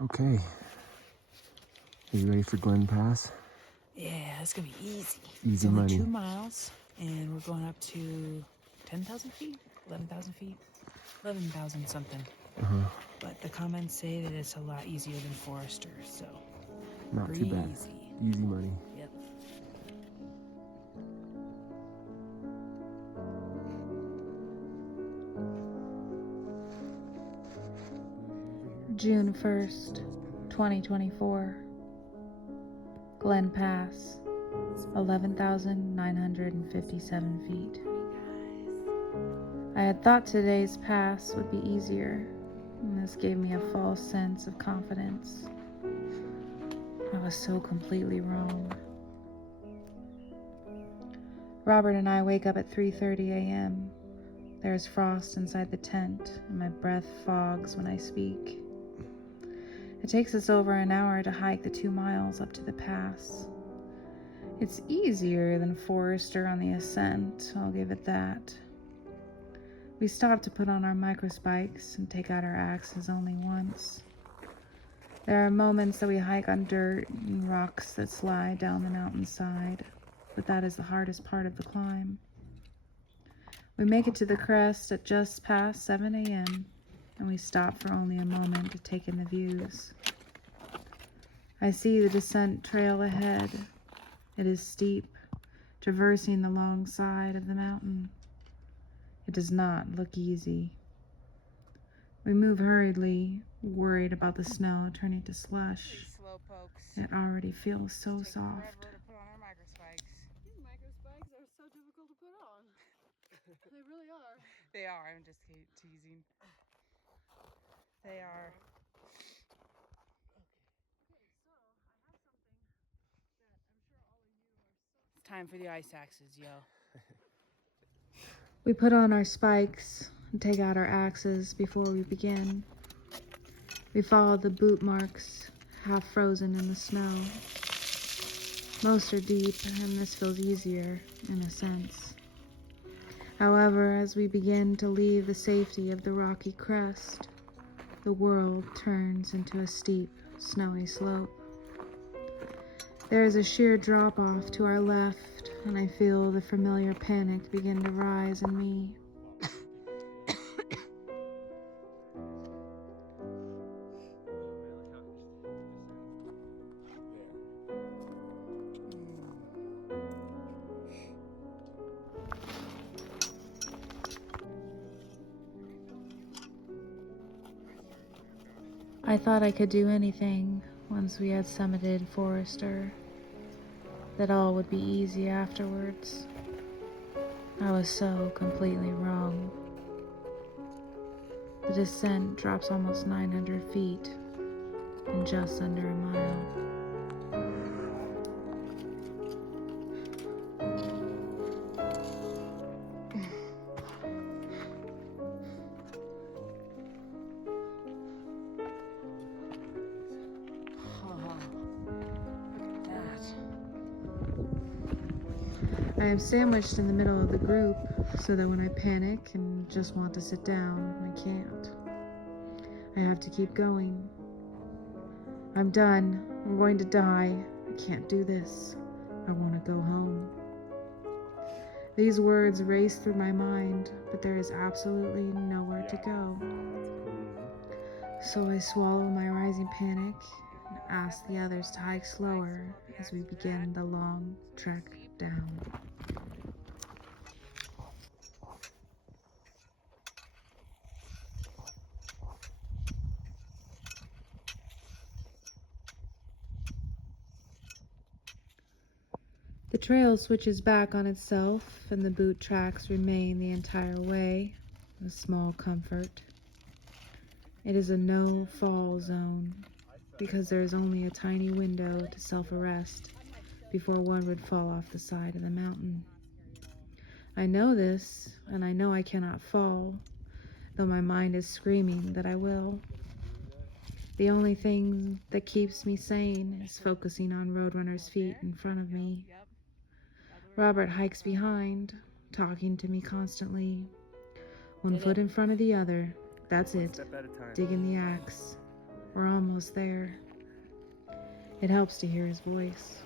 Okay. Are you ready for Glen Pass? Yeah, it's gonna be easy. Easy it's only money. 2 miles, and we're going up to 10,000 feet, 11,000 feet, 11,000 something. But the comments say that it's a lot easier than Forester, so Not too bad. easy. Easy money. Yep. June 1st, 2024. Glen Pass, 11,957 feet. I had thought today's pass would be easier, and this gave me a false sense of confidence. I was so completely wrong. Robert and I wake up at 3:30 a.m. There is frost inside the tent, and my breath fogs when I speak. It takes us over an hour to hike the 2 miles up to the pass. It's easier than Forester on the ascent, I'll give it that. We stop to put on our microspikes and take out our axes only once. There are moments that we hike on dirt and rocks that slide down the mountainside, but that is the hardest part of the climb. We make it to the crest at just past 7 a.m., and we stop for only a moment to take in the views. I see the descent trail ahead. It is steep, traversing the long side of the mountain. It does not look easy. We move hurriedly, worried about the snow turning to slush. It already feels so soft. These microspikes are so difficult to put on. They really are. They are. I'm just teasing. They are. It's time for the ice axes, yo. We put on our spikes and take out our axes before we begin. We follow the boot marks, half frozen in the snow. Most are deep, and this feels easier in a sense. However, as we begin to leave the safety of the rocky crest, the world turns into a steep, snowy slope. There is a sheer drop-off to our left, and I feel the familiar panic begin to rise in me. I thought I could do anything once we had summited Forester, that all would be easy afterwards. I was so completely wrong. The descent drops almost 900 feet in just under a mile. I am sandwiched in the middle of the group so that when I panic and just want to sit down, I can't. I have to keep going. I'm done. I'm going to die. I can't do this. I want to go home. These words race through my mind, but there is absolutely nowhere to go. So I swallow my rising panic and ask the others to hike slower as we begin the long trek down. The trail switches back on itself, and the boot tracks remain the entire way, a small comfort. It is a no-fall zone, because there is only a tiny window to self-arrest before one would fall off the side of the mountain. I know this, and I know I cannot fall, though my mind is screaming that I will. The only thing that keeps me sane is focusing on Roadrunner's feet in front of me. Robert hikes behind, talking to me constantly. One foot in front of the other. That's it. Digging the axe. We're almost almost there. It helps to hear his voice.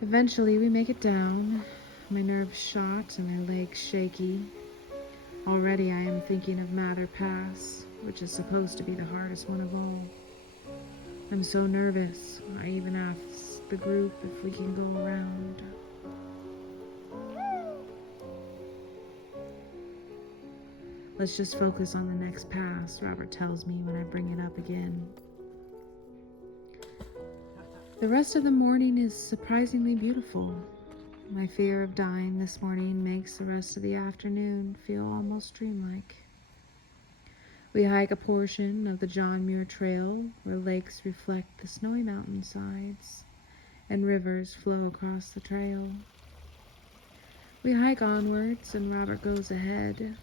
Eventually, we make it down. My nerves shot and my legs shaky. Already I am thinking of Mather Pass, which is supposed to be the hardest one of all. I'm so nervous, I even asked the group if we can go around. Let's just focus on the next pass, Robert tells me when I bring it up again. The rest of the morning is surprisingly beautiful. My fear of dying this morning makes the rest of the afternoon feel almost dreamlike. We hike a portion of the John Muir Trail where lakes reflect the snowy mountainsides and rivers flow across the trail. We hike onwards and Robert goes ahead.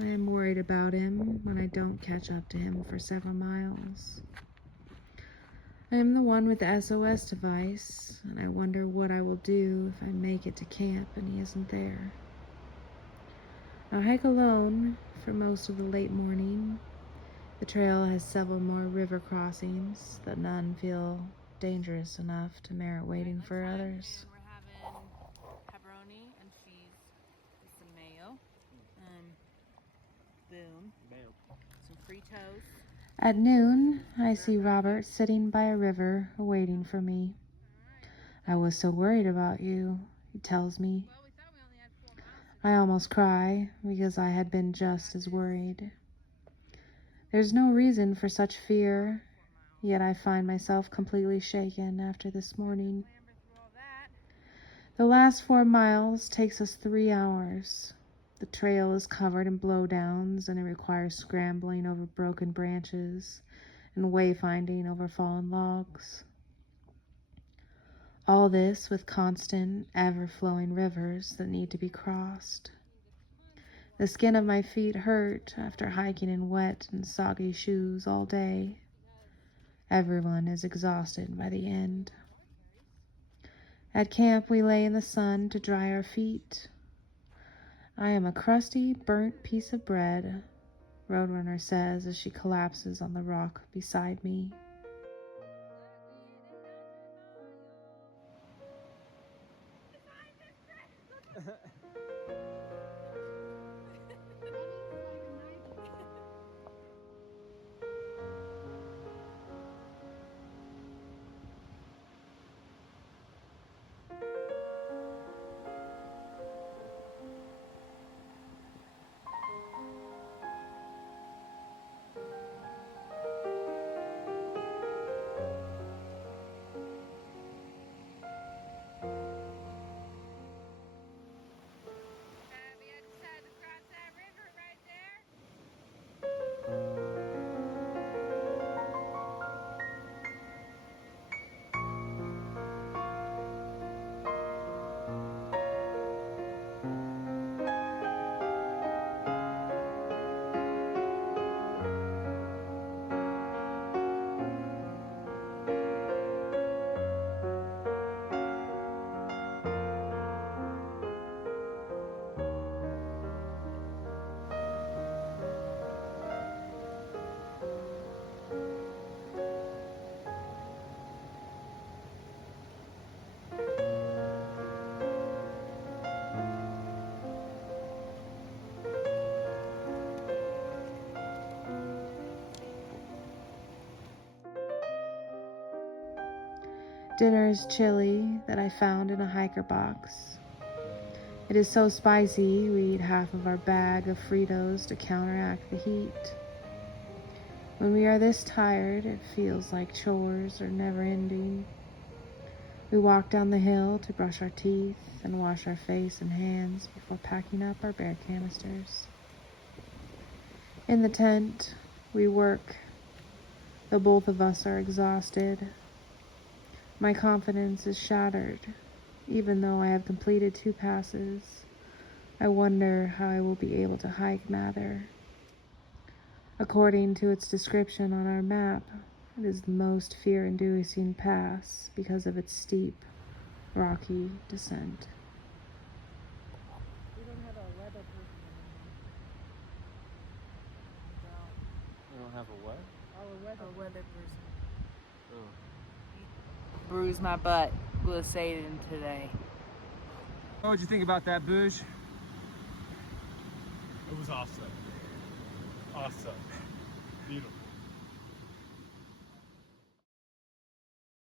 I am worried about him when I don't catch up to him for several miles. I am the one with the SOS device, and I wonder what I will do if I make it to camp and he isn't there. I hike alone for most of the late morning. The trail has several more river crossings, but none feel dangerous enough to merit waiting for others. And we're having pepperoni and cheese with some mayo. Boom. Some Fritos. At noon, I see Robert sitting by a river waiting for me. I was so worried about you, he tells me. Well, we thought we only had 4 miles. I almost cry because I had been just as worried. There's no reason for such fear, yet I find myself completely shaken after this morning. Clamber through all that. The last 4 miles takes us 3 hours. The trail is covered in blowdowns and it requires scrambling over broken branches and wayfinding over fallen logs. All this with constant, ever-flowing rivers that need to be crossed. The skin of my feet hurt after hiking in wet and soggy shoes all day. Everyone is exhausted by the end. At camp, we lay in the sun to dry our feet. I am a crusty, burnt piece of bread, Roadrunner says as she collapses on the rock beside me. We had decided to cross that river right there. Dinner is chili that I found in a hiker box. It is so spicy, we eat half of our bag of Fritos to counteract the heat. When we are this tired, it feels like chores are never ending. We walk down the hill to brush our teeth and wash our face and hands before packing up our bear canisters. In the tent, we work, though both of us are exhausted. My confidence is shattered. Even though I have completed 2 passes, I wonder how I will be able to hike Mather. According to its description on our map, it is the most fear-inducing pass because of its steep, rocky descent. We don't have a weather person We don't have a what? A weather bruise. Oh. Bruised my butt glissading today. What would you think about that, Booge? It was awesome. Awesome. Beautiful.